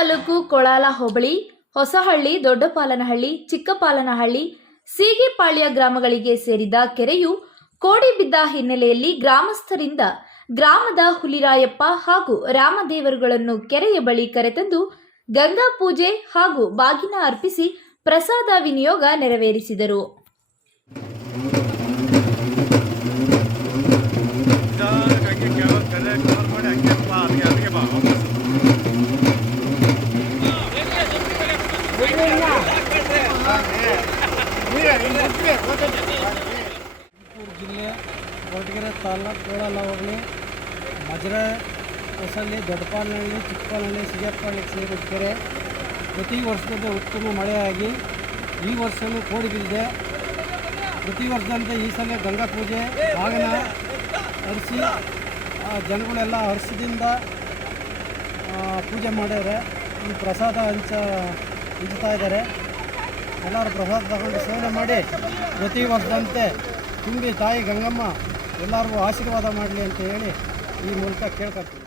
ತಾಲೂಕು ಕೊಳಾಲ ಹೋಬಳಿ, ಹೊಸಹಳ್ಳಿ, ದೊಡ್ಡಪಾಲನಹಳ್ಳಿ, ಚಿಕ್ಕಪಾಲನಹಳ್ಳಿ, ಸೀಗೆಪಾಳ್ಯ ಗ್ರಾಮಗಳಿಗೆ ಸೇರಿದ ಕೆರೆಯು ಕೋಡಿ ಬಿದ್ದ ಹಿನ್ನೆಲೆಯಲ್ಲಿ ಗ್ರಾಮಸ್ಥರಿಂದ ಗ್ರಾಮದ ಹುಲಿರಾಯಪ್ಪ ಹಾಗೂ ರಾಮದೇವರುಗಳನ್ನು ಕೆರೆಯ ಬಳಿ ಕರೆತಂದು ಗಂಗಾ ಪೂಜೆ ಹಾಗೂ ಬಾಗಿನ ಅರ್ಪಿಸಿ ಪ್ರಸಾದ ವಿನಿಯೋಗ ನೆರವೇರಿಸಿದರು. ತುಮಕೂರು ಜಿಲ್ಲೆ ಕೊರಟಗೆರೆ ತಾಲೂಕು ಕೋಳಲ ಹೋಗಲಿ. ಮಜರೆ ಹೊಸಳ್ಳಿ, ದೊಡ್ಡಪಾಲನಹಳ್ಳಿ, ಚಿಕ್ಕಪಾಲನಹಳ್ಳಿ ಸಿಗಪ್ಪಹಳ್ಳಿ ಸೇರಿದ ಪ್ರತಿ ವರ್ಷದಂತೆ ಉತ್ತಮ ಮಳೆಯಾಗಿ ಈ ವರ್ಷವೂ ಕೋಡಿ ಬಿದ್ದಿದೆ ಪ್ರತಿ ವರ್ಷದಂತೆ ಈ ಸಲ ಗಂಗಾ ಪೂಜೆ ಆಗನ ಹರಿಸಿ ಜನಗಳೆಲ್ಲ ಹರ್ಷದಿಂದ ಪೂಜೆ ಮಾಡ್ಯಾರೆ. ಈ ಪ್ರಸಾದ ಹಂಚ ಹಂಚ್ತಾ ಇದ್ದಾರೆ. ಎಲ್ಲರೂ ಪ್ರಸಾದ ತಗೊಂಡು ಸೇವನೆ ಮಾಡಿ, ಪ್ರತಿ ವರ್ಷದಂತೆ ತುಂಬಿ ತಾಯಿ ಗಂಗಮ್ಮ ಎಲ್ಲರಿಗೂ ಆಶೀರ್ವಾದ ಮಾಡಲಿ ಅಂತ ಹೇಳಿ ಈ ಮೂಲಕ ಕೇಳ್ಕೊತೀನಿ